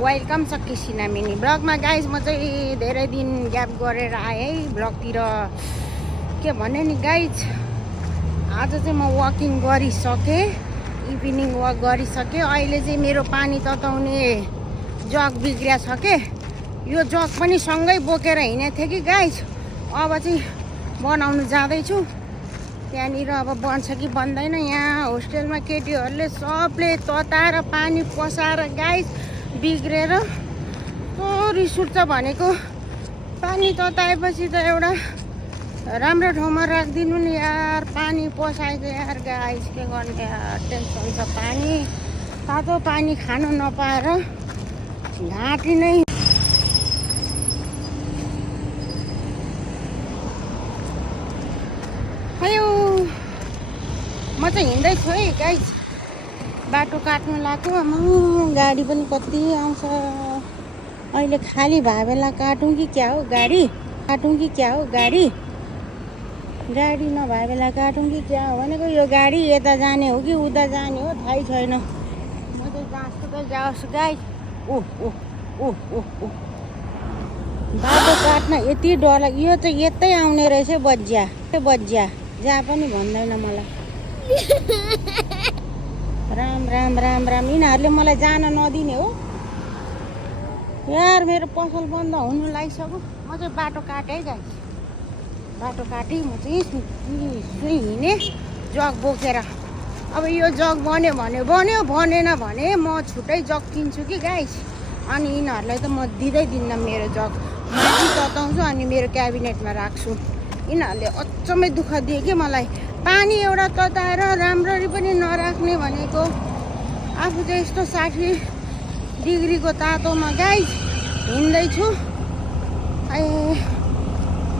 Welcome सकिसिना mini ब्लगमा guys म चाहिँ धेरै दिन ग्याप गरेर आएँ है ब्लगतिर के भने नि गाइज आज चाहिँ म वकिङ गरिसकेँ इभिनिङ वक गरिसकेँ अहिले चाहिँ मेरो पानी तताउने जग बिग्रिया छ के यो जग पनि सँगै बोकेर हिँडेको थिएँ कि गाइज अब चाहिँ बनाउनु जाँदैछु त्यहाँनिर अब बन्छ कि बन्दैन यहाँ होस्टेलमा केटीहरूले सबले तताएर पानी पसाएर गाइज बिग्रेर रिस उठ्छ भनेको पानी तताएपछि त एउटा राम्रो ठाउँमा राखिदिनु नि यार पानी पसाएको यार गाइस के गर्ने यार टेन्सन छ पानी तातो पानी खानु नपाएर घाँटी नै आयो म चाहिँ हिँड्दैछु है गाइस बाटो काट्नु लाग्यो गाडी पनि कति आउँछ अहिले खाली भए बेला काटौँ कि क्या हो गाडी गाडी नभए बेला काटौँ कि क्या हो भनेको यो गाडी यता जाने हो कि उता जाने हो थाहै छैन म चाहिँ जहाँसुकै जाओस् गाई बाटो काट्न यति डर लाग्यो यो चाहिँ यतै आउने रहेछ बज्या जहाँ पनि भन्दैन मलाई राम राम राम राम यिनीहरूले मलाई जान नदिने हो यार मेरो पसल बन्द हुनु लागिसक्यो म चाहिँ बाटो काटेँ गाइस बाटो काटेँ म चाहिँ हिँडेँ जग बोकेर अब यो जग बन्यो भने बन्यो बनेन भने म छुट्टै जग किन्छु कि गाइस अनि यिनीहरूलाई त म दिँदिनँ मेरो जग म तताउँछु अनि मेरो क्याबिनेटमा राख्छु यिनीहरूले अचम्मै दुःख दियो कि मलाई पानी एउटा तताएर राम्ररी पनि नराख्ने भनेको आफू चाहिँ यस्तो 60 डिग्रीको तातोमा गाइस हिँड्दैछु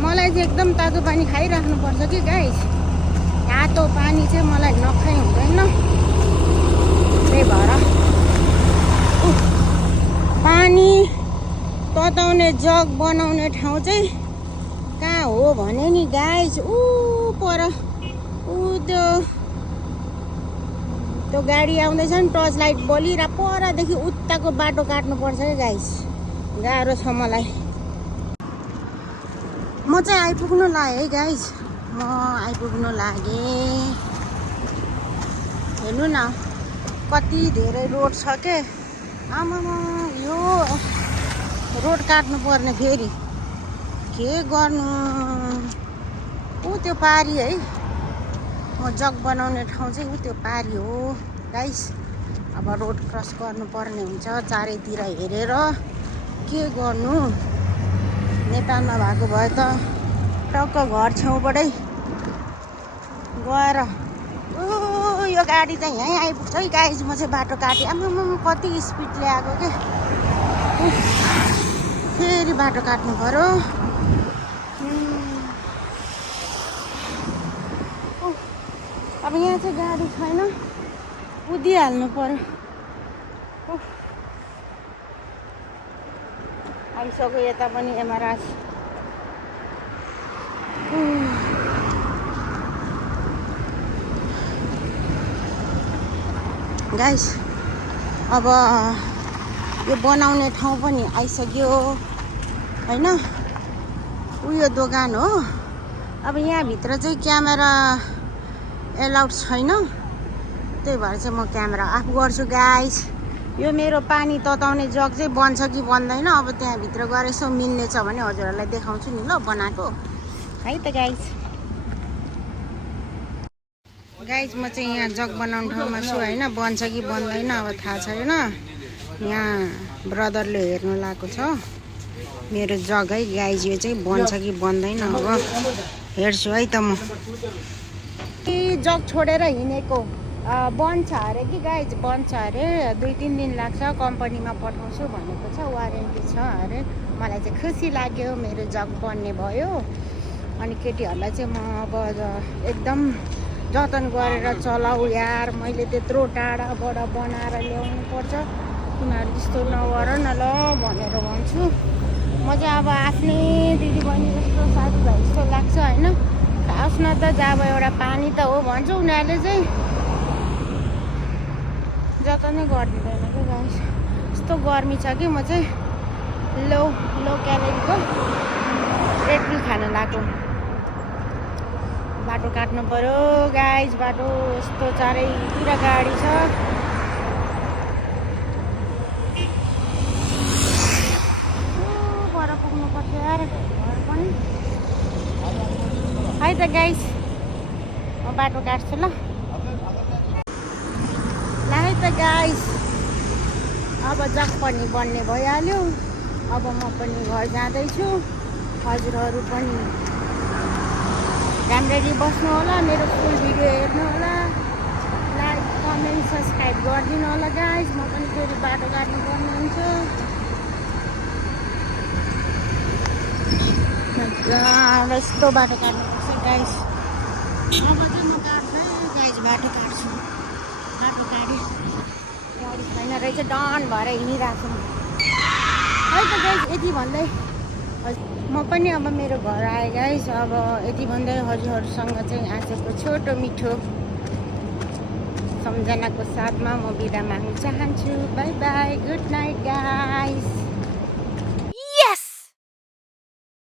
मलाई चाहिँ एकदम तातो पानी खाइराख्नुपर्छ कि गाइस तातो पानी चाहिँ मलाई नखाइ हुँदैन त्यही भएर पानी तताउने जग बनाउने ठाउँ चाहिँ कहाँ हो भने नि गाइस पर त्यो गाडी आउँदैछ नि टर्च लाइट बलिरहेको परदेखि उताको बाटो काट्नुपर्छ है गाइस गाह्रो छ मलाई म चाहिँ आइपुग्नु लागेँ है गाइस म आइपुग्नु लागेँ हेर्नु न कति धेरै रोड छ के आमामा यो रोड काट्नु पर्ने फेरि के गर्नु त्यो पारी है म जग बनाउने ठाउँ चाहिँ त्यो पारी हो गाइस अब रोड क्रस गर्नुपर्ने हुन्छ चारैतिर हेरेर के गर्नु नेपालमा भएको भए त टक्क घर छेउबाटै गएर यो गाडी चाहिँ यहीँ आइपुग्छ है गाइस म चाहिँ बाटो काटेँ आमामा कति स्पिडले आएको के फेरि बाटो काट्नु पर्यो अब यहाँ चाहिँ गाडी छैन कुदिहाल्नु पर्यो आइसक्यो यता पनि एमआरआस गाइस अब यो बनाउने ठाउँ पनि आइसक्यो होइन उयो दोकान हो अब यहाँभित्र चाहिँ क्यामेरा एलाउड छैन त्यही भएर चाहिँ म क्यामेरा अफ गर्छु गाइस यो मेरो पानी तताउने जग चाहिँ बन्छ कि बन्दैन अब त्यहाँभित्र गएर यसो मिल्नेछ भने हजुरहरूलाई देखाउँछु नि ल बनाएको है त गाइस म चाहिँ यहाँ जग बनाउने ठाउँमा छु होइन बन्छ कि बन्दैन अब थाहा छैन यहाँ ब्रदरले हेर्नु लागेको छ मेरो जग है गाइस यो चाहिँ बन्छ कि बन्दैन अब हेर्छु है त म जग छोडेर हिँडेको बन्छ अरे कि गाइज बन्छ अरे 2-3 दिन लाग्छ कम्पनीमा पठाउँछु भनेको छ वारेन्टी छ अरे मलाई चाहिँ खुसी लाग्यो मेरो जग बन्ने भयो अनि केटीहरूलाई चाहिँ म अब एकदम जतन गरेर चलाऊ यार मैले त्यत्रो टाढाबाट बनाएर ल्याउनु पर्छ तिमीहरू त्यस्तो नगर न ल भनेर भन्छु म चाहिँ अब आफ्नै दिदीबहिनी जस्तो साथीभाइ जस्तो लाग्छ होइन खास न त जब एउटा पानी त हो भन्छ उनीहरूले चाहिँ जतनै गरिदिँदैन क्या गाइस यस्तो गर्मी छ कि म चाहिँ लो क्यालोरीको रेड बुल खान लाग्यो। बाटो काट्नु पर्यो गाइज, बाटो यस्तो चारैतिर गाडी छ। पर पुग्नुपर्छ यार घर पनि। है त गाइज म बाटो काट्छु ल है त गाइज। अब जग पनि बन्ने भइहाल्यो। अब म पनि घर जाँदैछु। हजुरहरू पनि राम्ररी बस्नु होला, मेरो फुल भिडियो हेर्नु होला, लाइक कमेन्ट सब्सक्राइब गरिदिनु होला गाइज। म पनि फेरि बाटो काट्नु पर्ने हुन्छ। यस्तो बाटो काट्नुपर्छ गाइज। अब चाहिँ म काट्छु गाइज, बाटो काट्छु। बाटो काटेँ, गाडी छैन रहेछ, डन भएर हिँडिरहेको छु है त गाइज। यति भन्दै म पनि अब मेरो घर आएँ गाइज। अब यति भन्दै हजुरहरूसँग चाहिँ आजको छोटो मिठो सम्झनाको साथमा म बिदा माग्न चाहन्छु। By by, good night guys.